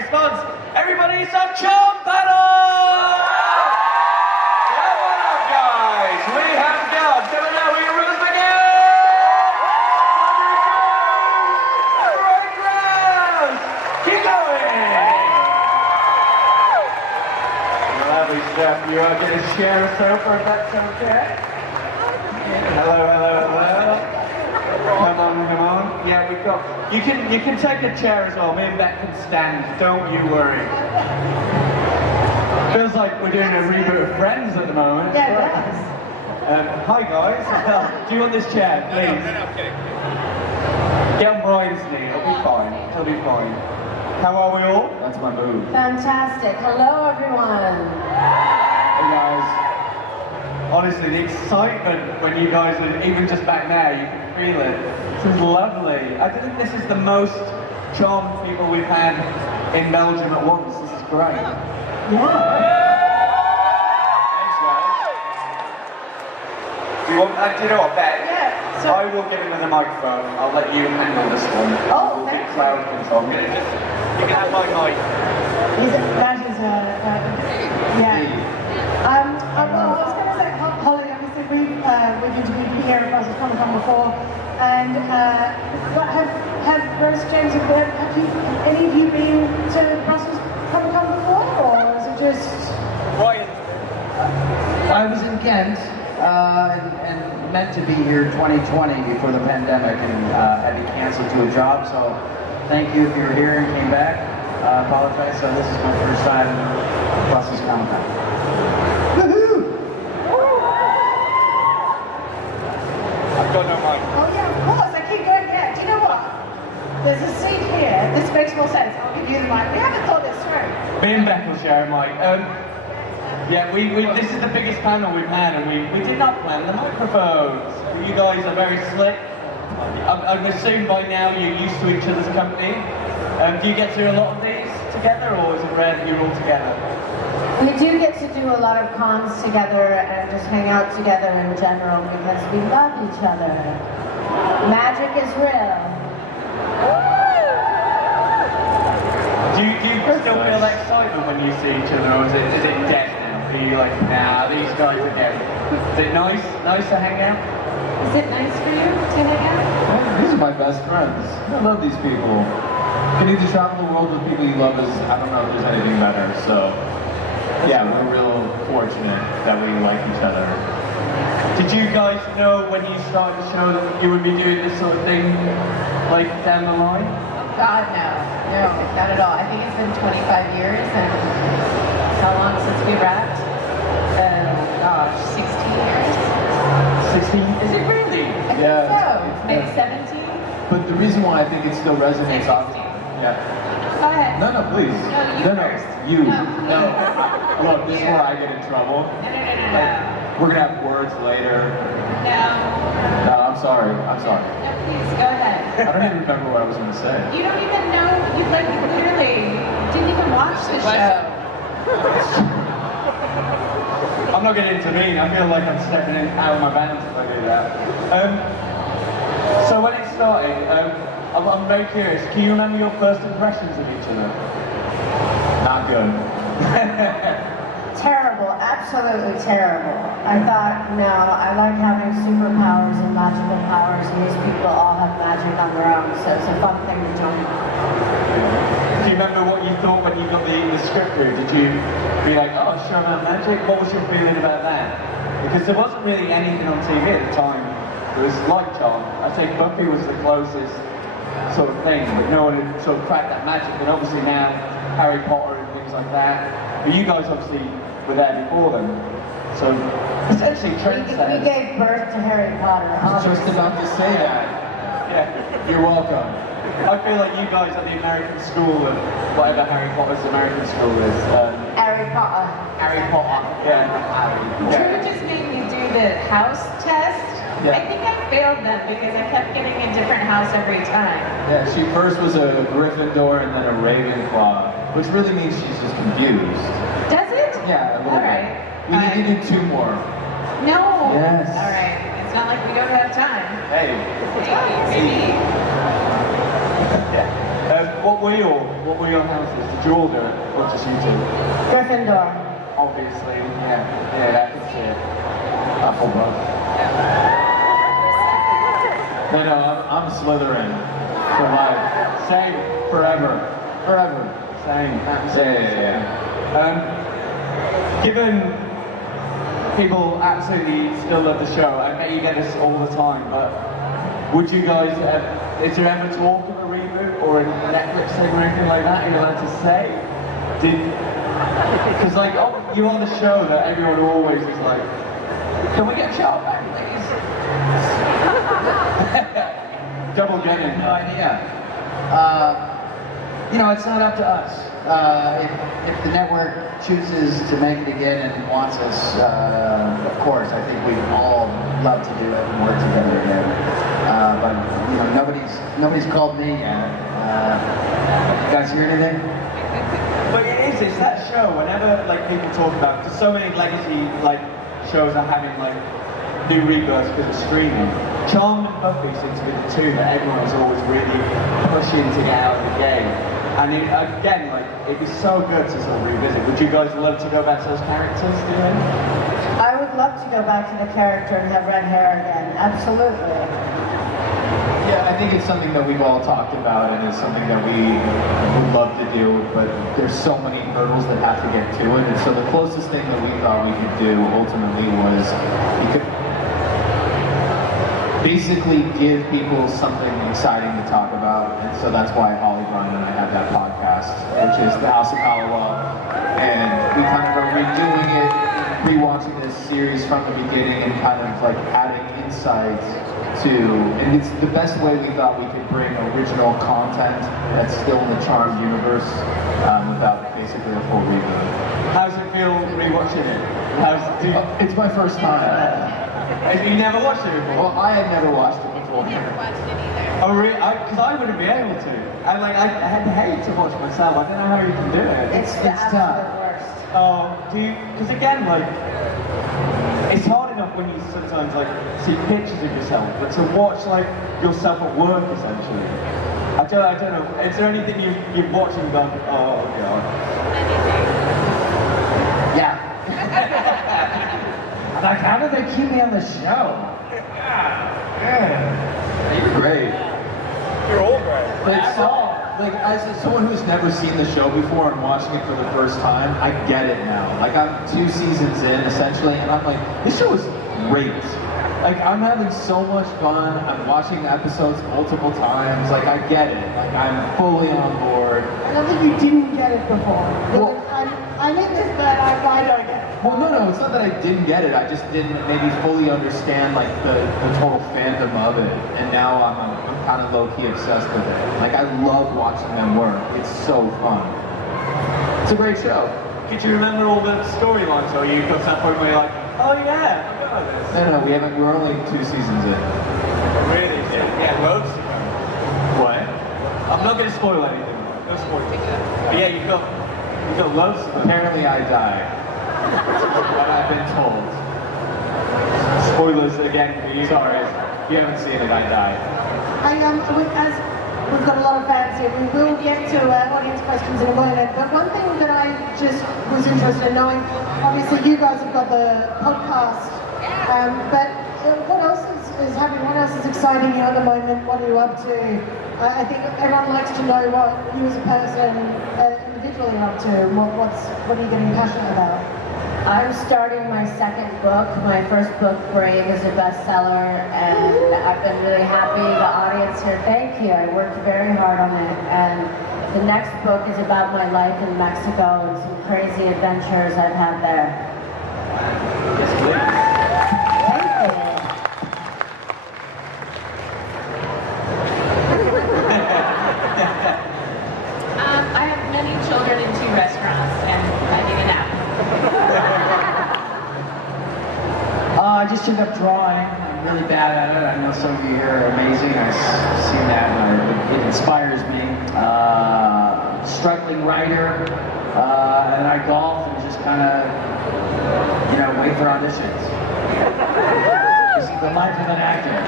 response. Everybody, it's our charm battle! Come on up, guys. We have got coming out with Rose McGowan. Krause. Keep going. Lovely stuff. You are going to share a sofa if that's okay. Hello, hello, hello. Come on, come on. Yeah, we've got. You can take a chair as well. Me and Beck can stand. Don't you worry. Feels like we're doing a reboot of Friends at the moment. Yeah, it does. Hi guys. Do you want this chair, please? No, I'm kidding. Get on Brian's knee. It'll be fine. It'll be fine. How are we all? That's my move. Fantastic. Hello, everyone. Hey guys. Honestly, the excitement when you guys are even just back there, you can feel it. This is lovely. I think this is the most charmed people we've had in Belgium at once. This is great. Yeah. Thanks, guys. Do you want? Do you know what, Beck? Yeah. So, I will give him the microphone. I'll let you handle this one. Oh, thank you. Crowd control. You can have my mic. that is yeah. Well, I was going to say, Holly, obviously we've interviewed here at Brussels Comic Con before, and have Rose, James, have any of you been to Brussels Comic Con before, or is it just? Ryan. I was in Ghent and meant to be here 2020 before the pandemic and had to cancel to a job, so thank you if you were here and came back. I apologize, so this is my first time at Brussels Comic Con. Woohoo! I've got no mic. Oh yeah, of course, I keep going, yeah. Do you know what? There's a seat here, this makes more sense. I'll give you the mic. We haven't thought this through. Me and Beck will share a mic. Yeah, this is the biggest panel we've had, and we did not plan the microphones. You guys are very slick. I'm assuming by now you're used to each other's company. Do you get through a lot of these together, or is it rare that you're all together? We do get to do a lot of cons together and just hang out together in general because we love each other. Magic is real. Do you still feel excitement when you see each other, or is it dead now? Are you like, nah, these guys are dead? Is it nice to hang out? Is it nice for you to hang out? Yeah, these are my best friends. I love these people. Getting to travel the world with people you love is, I don't know if there's anything better. So, yeah, we're real fortunate that we like each other. Did you guys know when you started the show that you would be doing this sort of thing, like down the line? God, no, not at all. I think it's been 25 years, and how long since we wrapped? Gosh, 16 years? 16? Is it really? I think so. Maybe 17? But the reason why I think it still resonates off. Yeah. Go ahead. No, please. No, you No, first. you. No. Look, this is where I get in trouble. No. We're gonna have words later. No. No, I'm sorry. No, please, go ahead. I don't even remember what I was gonna say. You don't even know, you clearly didn't even watch the show. I'm not going to intervene. I feel like I'm stepping out of my bounds if I do that. So when it started, I'm very curious. Can you remember your first impressions of each other? Not good. Terrible, absolutely terrible. I thought, no, I like having superpowers and magical powers, and these people all have magic on their own, so it's a fun thing to join. Do you remember what you thought when you got the script through? Did you be like, oh, show about magic? What was your feeling about that? Because there wasn't really anything on TV at the time. It was like Charm. I'd say Buffy was the closest sort of thing, but no one had sort of cracked that magic. And obviously now, Harry Potter and things like that. But you guys obviously were there before them. So, essentially trendsetters. We gave birth to Harry Potter. I was just about to say that. Yeah. You're welcome. I feel like you guys are the American school of whatever Harry Potter's American school is. Harry Potter. Harry Potter. Yeah. Drew just made me do the house test. Yeah. I think I failed them because I kept getting a different house every time. Yeah, she first was a Gryffindor and then a Ravenclaw, which really means she's just confused. Does it? Yeah, a little All bit. right. We need to do 2 more. No. Yes. All right. It's not like we don't have time. Hey. Maybe. Yeah. What were your houses? Did you all do it, or just you two? Gryffindor. Obviously, yeah, I can see it. Hufflepuff. No, I'm Slytherin for life. Same, forever. Same. Yeah. Given people absolutely still love the show, I bet you get this all the time, but would you guys, is there ever talk of a reboot or a Netflix thing or anything like that? Are you allowed to say? Because like, you're on the show that everyone always is like, can we get Charlotte back, please? Double getting. No idea. It's not up to us. If the network chooses to make it again and wants us, of course, I think we'd all love to do it and work together again. But nobody's called me yet. You guys hear anything? But it's that show, whenever like people talk about, because so many legacy like shows are having like new rebirths because of streaming. Charmed and Buffy seem to be the two that everyone is always really pushing to get out of the game. And again, like, it'd be so good to sort of revisit. Would you guys love to go back to those characters, do you think? I would love to go back to the character and have red hair again. Absolutely. Yeah, I think it's something that we've all talked about and it's something that we would love to do, but there's so many hurdles that have to get to it. And so the closest thing that we thought we could do ultimately was we could basically give people something exciting to talk about. And so that's why Holly Bryan and I have that podcast, which is The House of Halliwell. And we kind of are redoing it, rewatching this series from the beginning and kind of like adding insights and it's the best way we thought we could bring original content that's still in the Charmed universe without basically a full reboot. How's it feel rewatching it? It's my first time. You never watched it before? Well, I had never watched it before. Never watched it either. Oh really? Because I wouldn't be able to. I had hate to watch myself. I don't know how you can do it. It's the absolute worst. Because again, like, it's hard enough when you sometimes like see pictures of yourself, but to watch like yourself at work essentially. I don't know. Is there anything you've watched and gone, oh god? Yeah. Like, how did they keep me on the show? Yeah. You're great. You're all great. Like, as someone who's never seen the show before and watching it for the first time, I get it now. Like, I'm 2 seasons in, essentially, and I'm like, this show is great. Like, I'm having so much fun. I'm watching the episodes multiple times. Like, I get it. Like, I'm fully on board. I don't think you didn't get it before. Well, I'm in this, but I don't get it. Well, no, it's not that I didn't get it. I just didn't maybe fully understand like the total fandom of it. And now I'm kind of low-key obsessed with it. Like, I love watching them work. It's so fun. It's a great show. Could you remember all the storylines, or you got to that point where you're like, oh yeah, I forgot this? No, we're only 2 seasons in. Really? Yeah, loads to go. What? I'm not going to spoil anything. No spoilers. But yeah, you've got loads to go. Apparently I die. What I've been told. Spoilers again for you. Sorry, if you haven't seen it, I die. As we've got a lot of fans here, we will get to audience questions in a moment. But one thing that I just was interested in knowing, obviously you guys have got the podcast, but what else is happening? What else is exciting you at the moment? What are you up to? I think everyone likes to know what you as a person individually are up to. What are you getting passionate about? I'm starting my second book. My first book, Brave, is a bestseller, and I've been really happy. The audience here, thank you. I worked very hard on it, and the next book is about my life in Mexico and some crazy adventures I've had there. Yes, please. Thank you. I have many children in 2 restaurants, and I need a nap. I just took up drawing. I'm really bad at it. I know some of you here are amazing. I've seen that and it inspires me. Struggling writer, and I golf and just kind of, wait for auditions. This is the life of an actor.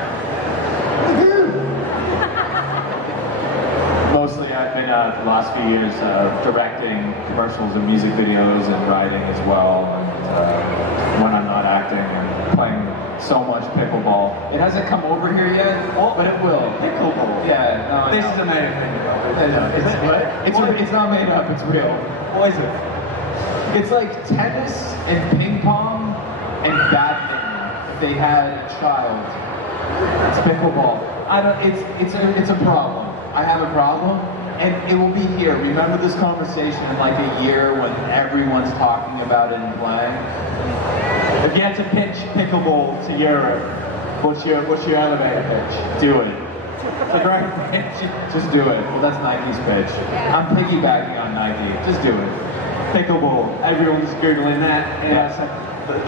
Mostly I've been the last few years directing commercials and music videos and writing as well. And when I'm not acting, I'm playing so much pickleball. It hasn't come over here yet, but it will. Pickleball? Yeah, no, This is a made up thing. It's not made up, it's real. What is it? It's like tennis and ping pong and badminton. If they had a child, it's pickleball. It's a problem. I have a problem, and it will be here. Remember this conversation in like a year when everyone's talking about it and playing? If you had to pitch pickleball to Europe, what's your elevator pitch? Do it. It's a great pitch. Just do it. Well, that's Nike's pitch. I'm piggybacking on Nike. Just do it. Pickleball. Everyone's Googling that. Yeah. So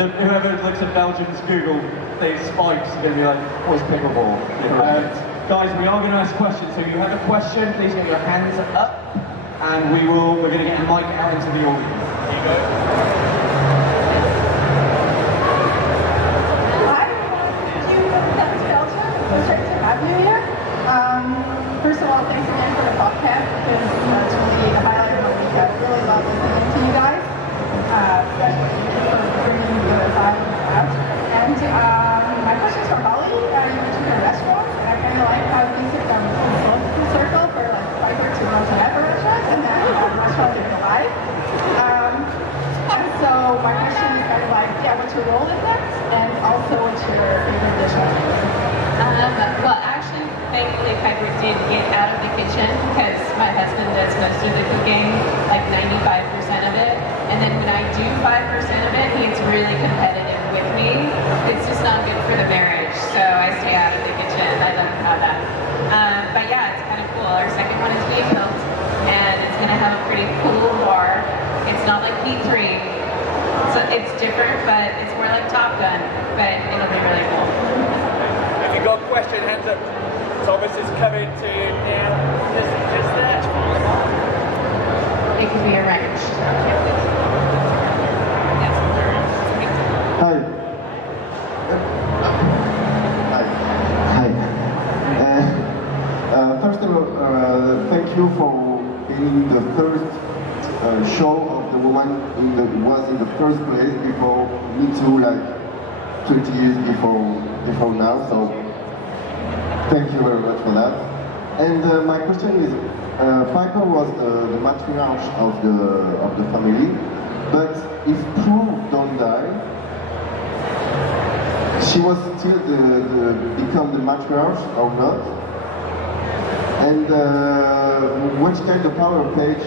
whoever looks at Belgium's Google, these spikes are going to be like, what's pickleball? Guys, we are going to ask questions. So if you have a question, please get your hands up, and we're going to get a mic out into the audience. Here you go. Hi, thank you, Dr. Belgium. It's great to have you here. First of all, thanks again for the podcast, because it's really a highlight of my week. I really love listening to you guys, especially for bringing the other side out. And my question is for Holly. You mentioned your restaurant, and I kind of like how things have done full circle for like Spiker to go to Ever restaurant, and then restaurant is alive. And so my question is kind of like, yeah, what's your role in that? And also, what's your favorite dish? Well, actually, thankfully, Piper did get out of the kitchen because my husband does most of the cooking, like 95% of it. And then when I do 5% of it, he gets really competitive with me. It's just not good for the marriage, so I stay out of the kitchen. I don't have that. But yeah, it's kind of cool. Our second one is being built, and it's going to have a pretty cool bar. It's not like P3. So it's different, but it's more like Top Gun, but it'll be really cool. If you've got a question, hands up. Thomas is coming to you now. Just there. It can be arranged. Hi. Hi. First of all, thank you for being the first show of the woman was in the first place before Me Too, like 20 years before now. So thank you very much for that. And my question is, Piper was the matriarch of the family, but if Prue don't die, she was still become the matriarch or not? And what kind of power Paige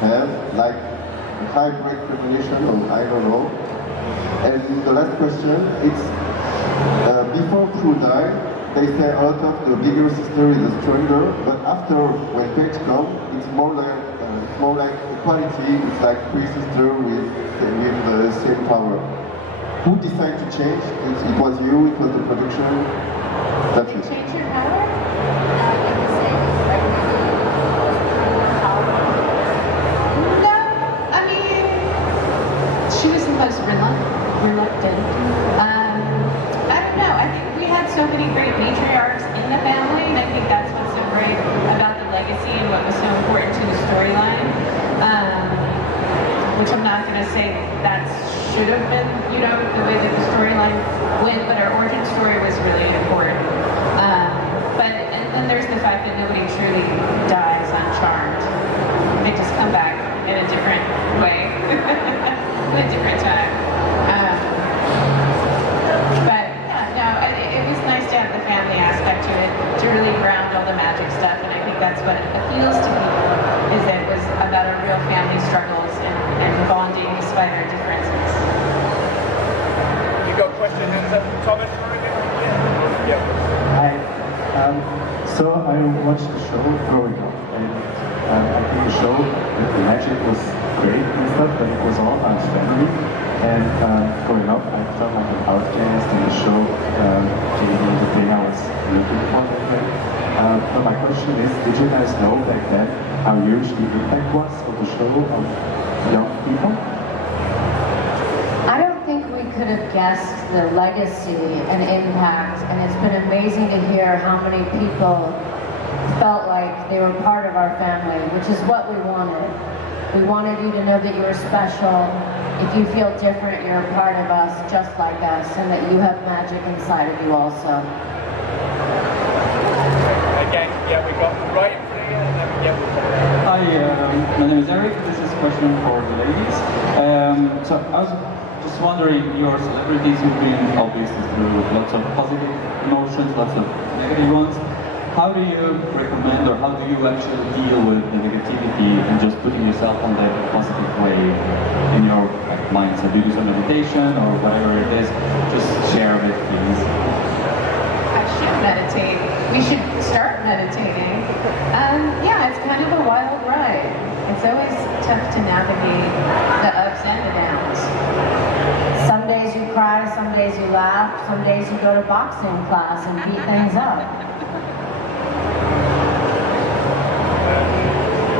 have, like a hybrid premonition or I don't know? And the last question, it's before Prue died, they say a lot of the bigger sister is the stronger, but after when Paige comes, it's more like equality. It's like three sisters with the same power. Who decided to change? It was you, it was the production. That's it. Change your power? No, I mean, she was the most reluctant. I don't know, I think we had so many great matriarchs in the family, and I think that's what's so great about the legacy and what was so important to the storyline. Which I'm not going to say that should have been, you know, the way that the storyline went, but our origin story was really important. And then there's the fact that nobody truly dies uncharmed. They just come back in a different way, in a different time. But yeah, no, it was nice to have the family aspect to it, to really ground all the magic stuff, and I think that's what appeals to people, is that it was about our real family struggles and bonding despite our differences. You got a question, hands up. Thomas, yeah. Hi. So I watched the show growing up, and I think the show, the magic was great and stuff, but it was all about family. And growing up, I felt like an outcast in the show, doing the thing I was looking for. But my question is, did you guys know back then how huge the impact was of the show on young people? I don't think we could have guessed the legacy and impact, and it's been amazing to hear how many people felt like they were part of our family, which is what we wanted. We wanted you to know that you were special. If you feel different, you're a part of us, just like us, and that you have magic inside of you also. Again, yeah, we got right in front of you, and then Hi, my name is Eric. This is a question for the ladies. So I was just wondering, your celebrities who've been obviously through lots of positive emotions, lots of negative ones. How do you recommend, or how do you actually deal with the negativity and just putting yourself on the positive way in your mindset? Do you do some meditation or whatever it is? Just share it, please. I should meditate. We should start meditating. Yeah, it's kind of a wild ride. It's always tough to navigate the ups and the downs. Some days you cry, some days you laugh, some days you go to boxing class and beat things up.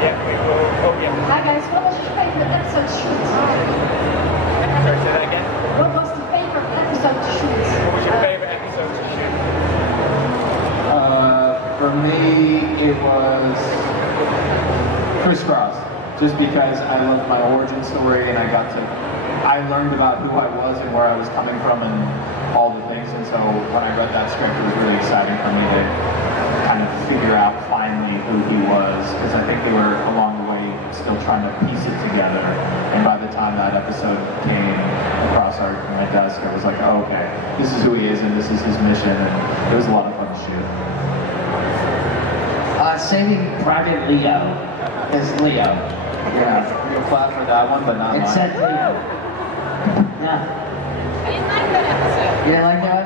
yeah, we will. Oh yeah. Hi guys, what was your favorite episode to shoot? Sorry, say that again. What was the favorite episode to shoot? What was your favorite episode to shoot? For me, it was Krause, just because I loved my origin story and I learned about who I was and where I was coming from and all the things, and so when I read that script, it was really exciting for me to kind of figure out finally who he was, because I think they were along the way still trying to piece it together, and by the time that episode came across my desk, I was like, oh, okay, this is who he is and this is his mission, and it was a lot of fun to shoot. Saving Private Leo is Leo. Yeah, real flat for that one, but not It mine. said Leo. Yeah. I didn't like that episode. You didn't like that?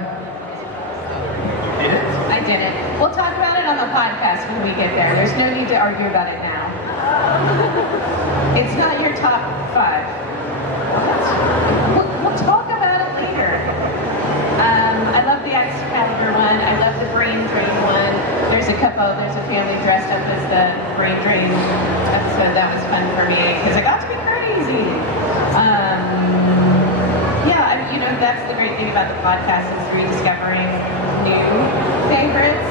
You did? I didn't. We'll talk about it on the podcast when we get there. There's no need to argue about it now. It's not your top 5. We'll talk about it later. I love the Excalibur one. I love the brain drain one. There's a family dressed up as the brain drain episode. That was fun for me because I got to be crazy. Yeah, you know, that's the great thing about the podcast is rediscovering new favorites.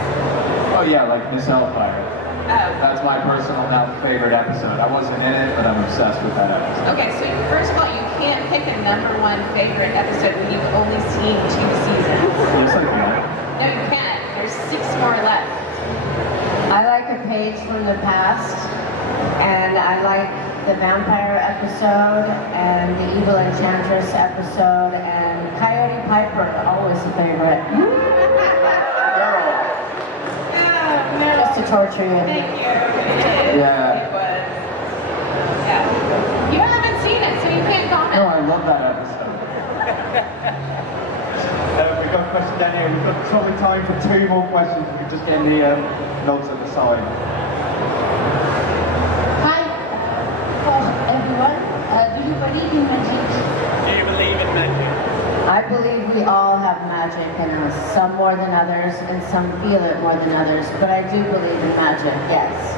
Oh yeah, like Miss Hellfire. Oh. That's my personal now favorite episode. I wasn't in it, but I'm obsessed with that episode. Okay, so first of all, you can't pick a #1 favorite episode when you've only seen 2 seasons. Yes, I can. No, you can't. There's 6 more left. I like a page from the past, and I like the vampire episode, and the evil enchantress episode, and Coyote Piper, always a favorite. Just to torture you. Thank you. It Yeah. was. Yeah. You haven't seen it, so you can't comment. No, I love that episode. We've got a question down here. We've got probably time for 2 more questions. We can just get in the nods at the side. Hi, everyone. Do you believe in magic? Do you believe in magic? I believe we all have magic in us, some more than others, and some feel it more than others, but I do believe in magic, yes.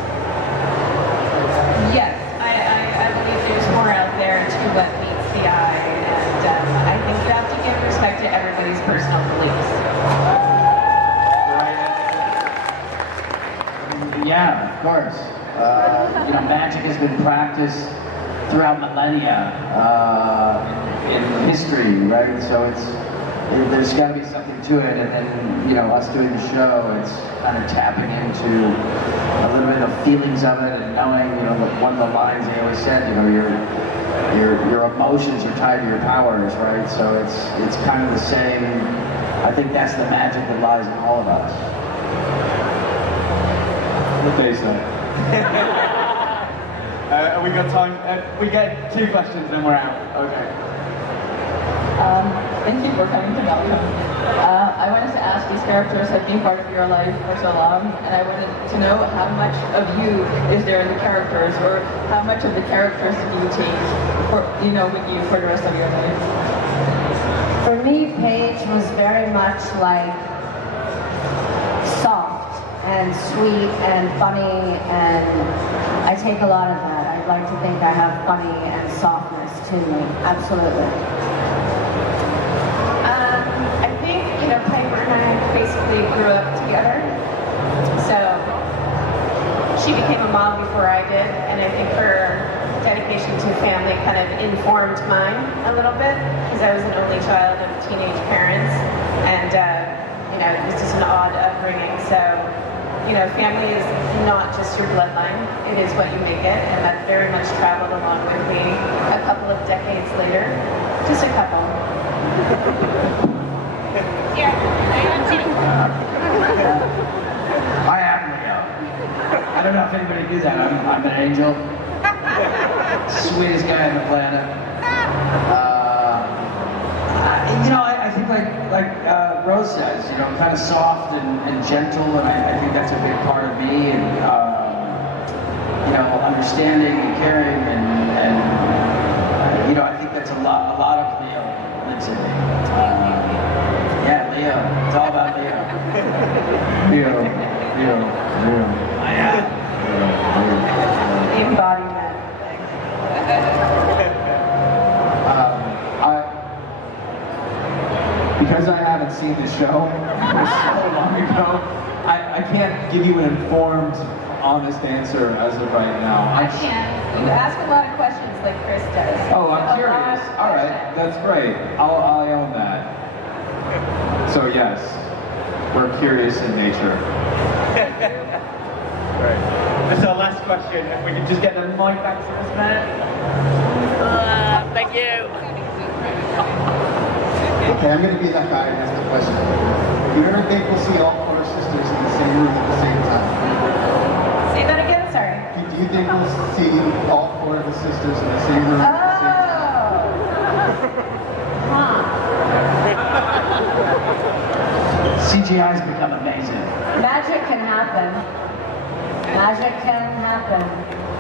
Yes, I believe there's more out there to what meets the eye, and I think you have to give respect to everybody's personal beliefs. Yeah, of course. You know, magic has been practiced throughout millennia in history, right? So there's got to be something to it, and then, you know, us doing the show, it's kind of tapping into a little bit of feelings of it and knowing, you know, one of the lines they always said, you know, your emotions are tied to your powers, right? So it's kind of the same. I think that's the magic that lies in all of us. What they say. We got time. We get 2 questions and we're out. Okay. Thank you for coming to Malcolm. I wanted to ask, these characters have been part of your life for so long, and I wanted to know how much of you is there in the characters, or how much of the characters do you take for, you know, with you for the rest of your life? For me, Paige was very much like soft and sweet and funny, and I take a lot of that. I'd like to think I have funny and softness to me, absolutely. I think, you know, Piper and I basically grew up together. So she became a mom before I did, and I think her dedication to family kind of informed mine a little bit, because I was an only child of teenage parents, and you know, it was just an odd upbringing. So, you know, family is not just your bloodline, it is what you make it, and that very much traveled along with me a couple of decades later. Just a couple. I am Leo. I don't know if anybody knew that. I'm an angel. Sweetest guy on the planet. You know, I think like Rose says, you know, kind of soft and gentle, and I think that's a big part of me, and you know, understanding and caring, and you know, I think that's a lot of Leo lives in me. Yeah, Leo. It's all about Leo. Leo. The embodiment. Because I haven't seen the show, it was so long ago, I can't give you an informed, honest answer as of right now. I can. You ask a lot of questions like Chris does. Oh, I'm curious. All right, that's great. I'll own that. So yes, we're curious in nature. Great. That's our last question. If we can just get the mic back to us, man. Thank you. Okay, I'm going to be that guy who asks the question. Do you ever think we'll see all four sisters in the same room at the same time? Say that again, sorry. Do you think we'll see all four of the sisters in the same room at the same time? CGI's become amazing. Magic can happen. Magic can happen.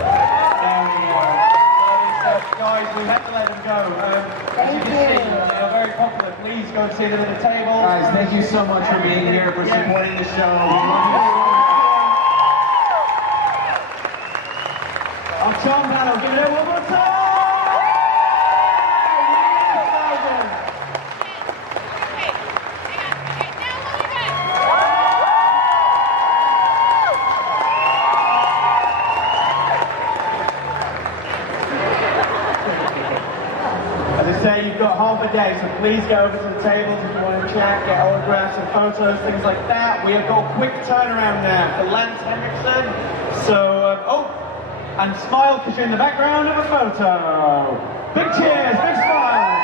There we go. Guys, we had to let them go. As you can see, they are very popular. Please go and see them at the table. Guys, thank you so much for being here, for supporting the show. Our charm panel, give it up one more time! Say you've got half a day, so please go over to the tables if you want to chat, get autographs and photos, things like that. We have got a quick turnaround now for Lance Henriksen. So, and smile because you're in the background of a photo. Big cheers, big smiles.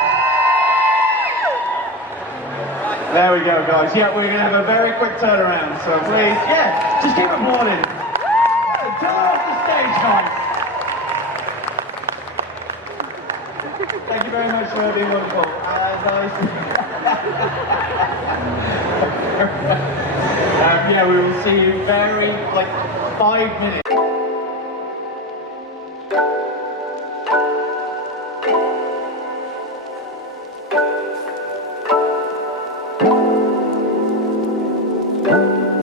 There we go, guys. Yeah, we're going to have a very quick turnaround, so please, yeah, just keep applauding. So turn off the stage, guys. Thank you very much for being wonderful. As I yeah, we will see you very, like, 5 minutes.